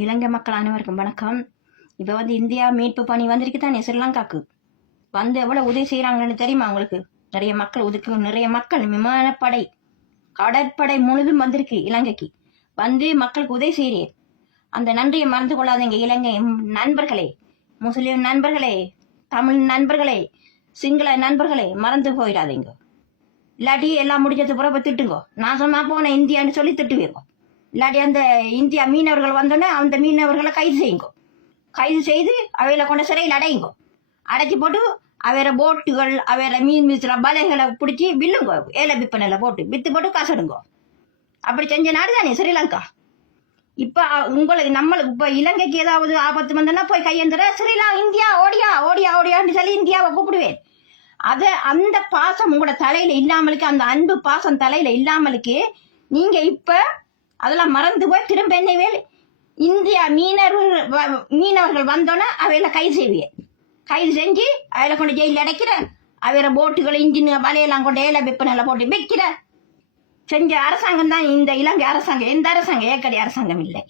இலங்கை மக்கள் அனைவருக்கும் வணக்கம். இப்போ இந்தியா மீட்பு பணி வந்திருக்கு தானே ஸ்ரீலங்காக்கு. எவ்வளோ உதவி செய்கிறாங்கன்னு தெரியுமா உங்களுக்கு? நிறைய மக்கள் விமானப்படை கடற்படை முழுதும் வந்திருக்கு இலங்கைக்கு. மக்களுக்கு உதவி செய்கிறேன். அந்த நன்றியை மறந்து கொள்ளாதீங்க இலங்கை நண்பர்களே, முஸ்லீம் நண்பர்களே, தமிழ் நண்பர்களே, சிங்கள நண்பர்களே, மறந்து போயிடாதீங்க. இல்லாட்டி எல்லாம் முடிஞ்சது பிறகு திட்டுங்கோ. நாசமா போன இந்தியான்னு சொல்லி திட்டுவீங்க. இல்லாட்டி அந்த இந்தியா மீனவர்கள் வந்தோன்னே அந்த மீனவர்களை கைது செய்யுங்கோ. கைது செய்து அவையில கொண்ட சிறையில் அடையுங்கோ. அடைச்சி போட்டு அவைய போட்டுகள் அவைய மீன் வீசுற பலைகளை பிடிச்சி வில்லுங்கோ. ஏல விற்பனையில போட்டு வித்து போட்டு காசுடுங்கோ. அப்படி செஞ்ச நாடு தானே ஸ்ரீலங்கா. இப்ப நம்மளுக்கு இப்ப இலங்கைக்கு ஏதாவது ஆபத்து வந்தோன்னா போய் கையெழுந்துற இந்தியா ஓடியா ஓடியா ஓடியான்னு சொல்லி இந்தியாவை கூப்பிடுவேன். அந்த பாசம் உங்களோட தலையில இல்லாமலுக்கு, அந்த அன்பு பாசம் தலையில இல்லாமலுக்கு நீங்க இப்ப அதெல்லாம் மறந்து போய் திரும்ப என்னவேல் இந்தியா மீனவர்கள் வந்தோன்னா அவையில கைது செய்வேன். கைது செஞ்சு அவையில கொண்டு ஜெயில அடைக்கிற, அவையில போட்டுகளை இன்ஜின் வலையெல்லாம் கொண்டு ஏல விற்பனையில போட்டு வைக்கிற செஞ்ச அரசாங்கம் தான் இந்த இலங்கை அரசாங்கம். எந்த அரசாங்கம்? ஏக்கடி அரசாங்கம் இல்லை.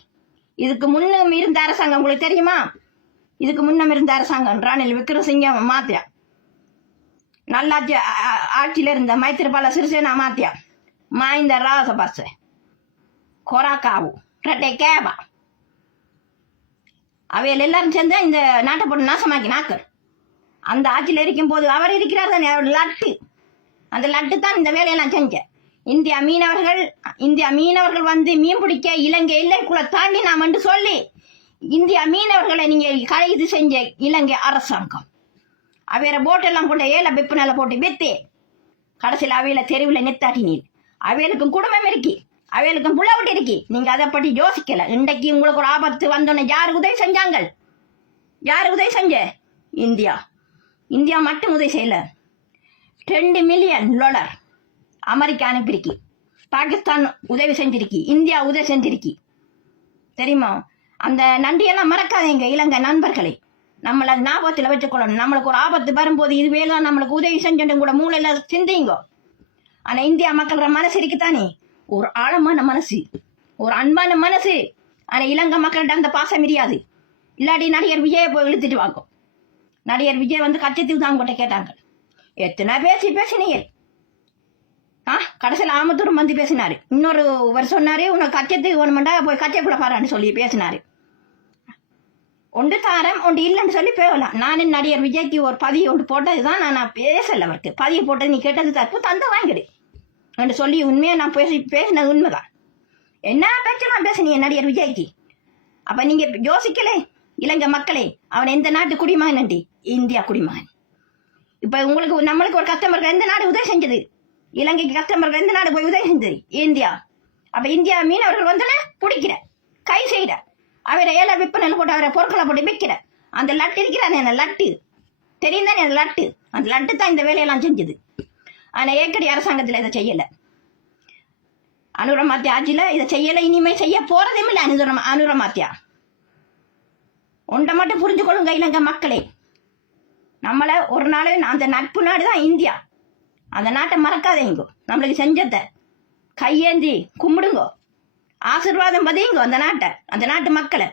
இதுக்கு முன்னும் இருந்த அரசாங்கம் உங்களுக்கு தெரியுமா? இதுக்கு முன்னும் இருந்த அரசாங்கம் ரணில் விக்ரமசிங்க மாத்தியா, நல்லாட்சி ஆட்சியில இருந்த மைத்திரிபால சிறிசேனா மாத்தியா, மஹிந்த ராஜபக்ச, கொராக்காவு, ரெட்டை கேபா, அவையில் எல்லாரும் சேர்ந்து இந்த நாட்டை போட்டு நாசமாக்கி நாக்கர். அந்த ஆட்சியில் இருக்கும் போது அவர் இருக்கிறார் தானே, அவர் லட்டு. அந்த லட்டு தான் இந்த வேலையெல்லாம் செஞ்ச. இந்தியா மீனவர்கள் மீன் பிடிக்க இலங்கை எல்லைக்குள்ள தாண்டி நாம் என்று சொல்லி இந்தியா மீனவர்களை நீங்க கைது செஞ்ச இலங்கை அரசாங்கம். அவைய போட்டெல்லாம் கொண்ட ஏல விற்பனையில போட்டு வித்து கடைசியில் அவையில தெருவில் நெத்தாட்டினீர். அவைகளுக்கும் குடும்பம் இருக்கி, அவைகளுக்கும் புள்ள விட்டு இருக்கி. நீங்க அதை பற்றி யோசிக்கல. இன்றைக்கு உங்களுக்கு ஒரு ஆபத்து வந்தோன்னு யாரு உதவி செஞ்சாங்க? யாரு உதவி செஞ்ச? இந்தியா மட்டும் உதவி செய்யல. $2 மில்லியன் அமெரிக்கா அனுப்பியிருக்கி, பாகிஸ்தான் உதவி செஞ்சிருக்கி, இந்தியா உதவி செஞ்சிருக்கி. தெரியுமா? அந்த நன்றியெல்லாம் மறக்காதீங்க இலங்கை நண்பர்களை. நம்மளை ஞாபகத்தில் வச்சுக்கொள்ளணும். நம்மளுக்கு ஒரு ஆபத்து வரும்போது இதுவேலாம் நம்மளுக்கு உதவி செஞ்சு கூட மூளையில சிந்திங்க. ஆனா இந்தியா மக்களோட மனசு இருக்குத்தானே, ஒரு ஆழமான மனசு, ஒரு அன்பான மனசு. ஆனா இலங்கை மக்கள்கிட்ட அந்த பாசம் முடியாது. இல்லாட்டி நடிகர் விஜயை போய் இழுத்துட்டு வாங்க. நடிகர் விஜய் கட்சத்துக்கு தான் உங்கள்கிட்ட கேட்டாங்க. எத்தனை பேசினீங்க? கடைசியில் ஆமத்தூரும் பேசினாரு. இன்னொரு சொன்னாரு, உனக்கு கட்சத்துக்கு வேணுமெண்டா போய் கட்சக்குள்ள பாரான்னு சொல்லி பேசினாரு. ஒன்று தாரம் ஒன்று இல்லைன்னு சொல்லி போகலாம். நானும் நடிகர் விஜய்க்கு ஒரு பதிவு ஒன்று போட்டதுதான். நான் பேசல. அவருக்கு பதிவு போட்டது நீ கேட்டது தப்பு, தந்த வாங்கிடு என்று சொல்லி உண்மையை நான் பேசினது உண்மைதான். என்ன பேச்செல்லாம் பேசினீங்க நடிகர் விஜய்க்கு? அப்ப நீங்க யோசிக்கலே இலங்கை மக்களே, அவன் எந்த நாட்டு குடிமகன்? இந்தியா குடிமகன். இப்ப நம்மளுக்கு ஒரு கஸ்டமருக்கு எந்த நாடு உதவி செஞ்சது? இலங்கைக்கு கஸ்டமருக்கு எந்த நாடு போய் உதவி செஞ்சது? இந்தியா. அப்ப இந்தியா மீனவர்கள் பிடிக்கிற, கை செய்யற, அவரை ஏல விற்பனையில் போட்டு அவரை பொருட்களை போட்டு விற்கிற அந்த லட்டு இருக்கிறானே, அந்த லட்டு தெரியும் தானே, அந்த லட்டு தான் இந்த வேலையெல்லாம் செஞ்சது. ஆனா ஏக்கடி அரசாங்கத்தில் இதை செய்யல. அனுரமாத்தியா ஆட்சியில இதை செய்யல. இனிமே செய்ய போறதும் இல்லை. அனுரமாத்தியா ஒன்றை மட்டும் புரிஞ்சு கொள்ளுங்க இலங்கை மக்களே. நம்மளை ஒரு நாள் அந்த நட்பு நாடு தான் இந்தியா. அந்த நாட்டை மறக்காதீங்க. நம்மளுக்கு செஞ்சத கையேந்தி கும்பிடுங்கோ, ஆசீர்வாதம் பதியுங்க அந்த நாட்டு மக்களை.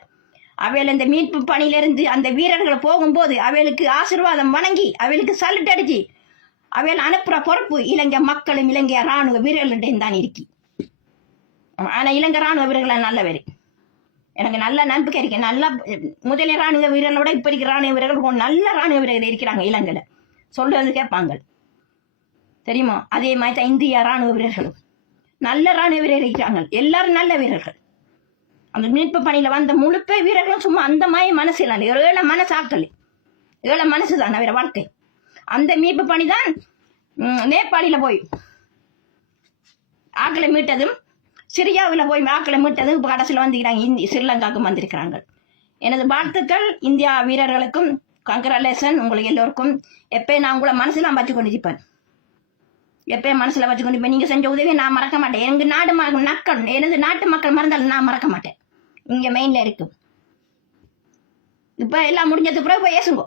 அவையில் இந்த மீட்பு பணியிலிருந்து அந்த வீரர்களை போகும்போது அவைகளுக்கு ஆசீர்வாதம் வணங்கி அவைகளுக்கு சல்யூட் அடிச்சு அவையில் அனுப்புற பொறுப்பு இலங்கை மக்களும் இலங்கை ராணுவ வீரர்களிடம் தான் இருக்கு. ஆனா இலங்கை ராணுவ வீரர்கள் நல்லவர். எனக்கு நல்ல நம்பிக்கை இருக்கு. நல்ல முதலிய ராணுவ வீரர்களோட இப்ப இருக்கிற ராணுவ வீரர்கள் நல்ல ராணுவ வீரர்கள் இருக்கிறாங்க இலங்கையில. சொல்றது கேட்பாங்க. தெரியுமா? அதே மாதிரி தான் இந்திய ராணுவ வீரர்களும் நல்ல ராணுவ வீரர்கள் இருக்கிறாங்க. எல்லாரும் நல்ல வீரர்கள். அந்த மீட்பு பணியில வந்த முழுப்பே வீரர்களும் சும்மா அந்த மாதிரி மனசு இல்லை. ஏழை மனசு ஆக்கள், ஏழை மனசுதான் அவர வாழ்க்கை. அந்த மீட்பு பணி தான் நேபாளில போய் ஆக்களை மீட்டதும், சிரியாவில் போய் ஆக்களை மீட்டதும் இப்போ கடைசியில் வந்துக்கிறாங்க. ஸ்ரீலங்காவுக்கும் வந்திருக்கிறாங்க. எனது வாழ்த்துக்கள் இந்தியா வீரர்களுக்கும். கங்க்ராலேஷன் உங்களுக்கு எல்லோருக்கும். எப்பயும் நான் உங்களை மனசுலாம் வச்சு கொண்டிருப்பேன். எப்பயும் மனசுல வச்சுக்கொண்டு இப்ப நீங்க செஞ்ச உதவியை நான் மறக்க மாட்டேன். எனது நாட்டு மக்கள் மறந்தாலும் நான் மறக்க மாட்டேன். இங்க மெயின்ல இருக்கு. இப்ப எல்லாம் முடிஞ்சது பிறகு போய் ஏசுங்கோ.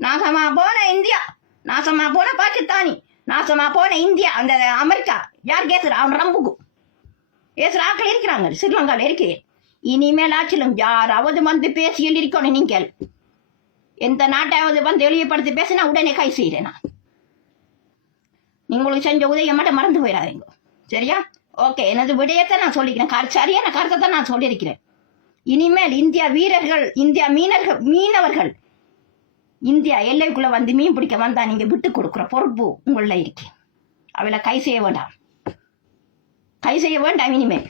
நாசமா போன இந்தியா, நாசமா போன பாகிஸ்தானி, நாசமா போன இந்தியா, அந்த அமெரிக்கா யார் கேசுறா? அவன் ரம்புக்கு ஏசுற ஆக்கள் இருக்கிறாங்க. ஸ்ரீலங்காவில் இருக்கு. இனிமேல் ஆச்சிலும் யாராவது வந்து பேசி இருக்கணும். நீங்கள் எந்த நாட்டாவது வந்து எளியப்படுத்தி பேசினா உடனே கை செய்கிறேன் நான். உங்களுக்கு செஞ்ச உதவியை மட்டும் மறந்து போயிடாதீங்க, சரியா? ஓகே, எனது விடயத்தை நான் சொல்லிக்கிறேன், சரியான கருத்தை நான் சொல்லியிருக்கிறேன். இனிமேல் இந்தியா வீரர்கள், இந்தியா மீனவர்கள் இந்தியா எல்லைக்குள்ள வந்து மீன் பிடிக்க வந்தா நீங்க விட்டு கொடுக்குற பொறுப்பு உங்கள இருக்கு. அவளை கை செய்ய வேண்டாம், கை செய்ய வேண்டாம். இனிமேல்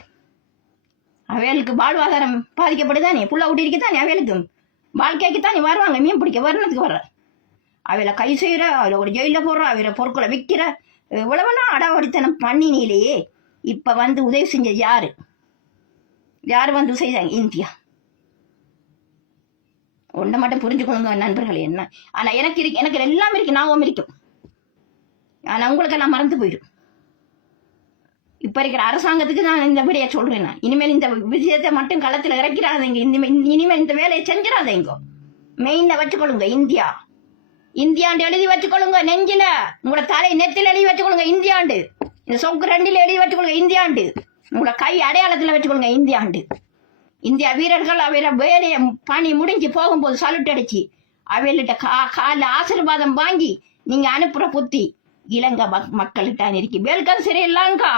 அவைகளுக்கு வாழ்வாதாரம் பாதிக்கப்படுதானே, புள்ள விட்டிருக்குதானே, அவைகளுக்கு வாழ்க்கைக்கு தானே வருவாங்க, மீன் பிடிக்க வரணுக்கு வர்ற. அவளை கை செய்யற, அவளை ஒரு ஜெயில போடுற, அவளை பொருட்களை விற்கிற, இவ்வளவெல்லாம் அடாவடித்தனம் பண்ணினிலேயே இப்ப வந்து உதவி செஞ்ச யாரு? யாரு வந்து செய்தாங்க? இந்தியா. ஒன்றை மட்டும் புரிஞ்சுக்கணுங்க நண்பர்களே. என்ன ஆனா எனக்கு இருக்கு, எனக்கு எல்லாம் இருக்கு, ஞாபகம் இருக்கும். ஆனா உங்களுக்கு எல்லாம் மறந்து போயிடும். இப்ப இருக்கிற அரசாங்கத்துக்கு நான் இந்த விடையை சொல்றேன். இனிமேல் இந்த விஷயத்தை மட்டும் களத்துல இறக்கிறாதீங்க, இனிமேல் இந்த வேலையை செஞ்சிடாதீங்க. மெயின்ல வச்சுக்கொள்ளுங்க இந்தியா, இந்தியாண்டு எழுதி வச்சுக்கொள்ளுங்க. நெஞ்சில உங்களோட தலை நெத்தில எழுதி வச்சுக்கொள்ளுங்க இந்தியாண்டு. இந்த சொக்கு ரெண்டில எழுதி வச்சுக்கொள்ளுங்க இந்தியாண்டு. உங்களோட கை அடையாளத்துல வச்சுக்கொள்ளுங்க இந்தியாண்டு. இந்தியா வீரர்கள் அவையில வேலையை பணி முடிஞ்சு போகும்போது சலுட்டு அடிச்சு அவையிட்ட கால ஆசீர்வாதம் வாங்கி நீங்க அனுப்புற புத்தி இலங்கை மக்கள்கிட்ட இருக்கு. வெல்கம் ஸ்ரீலங்கா.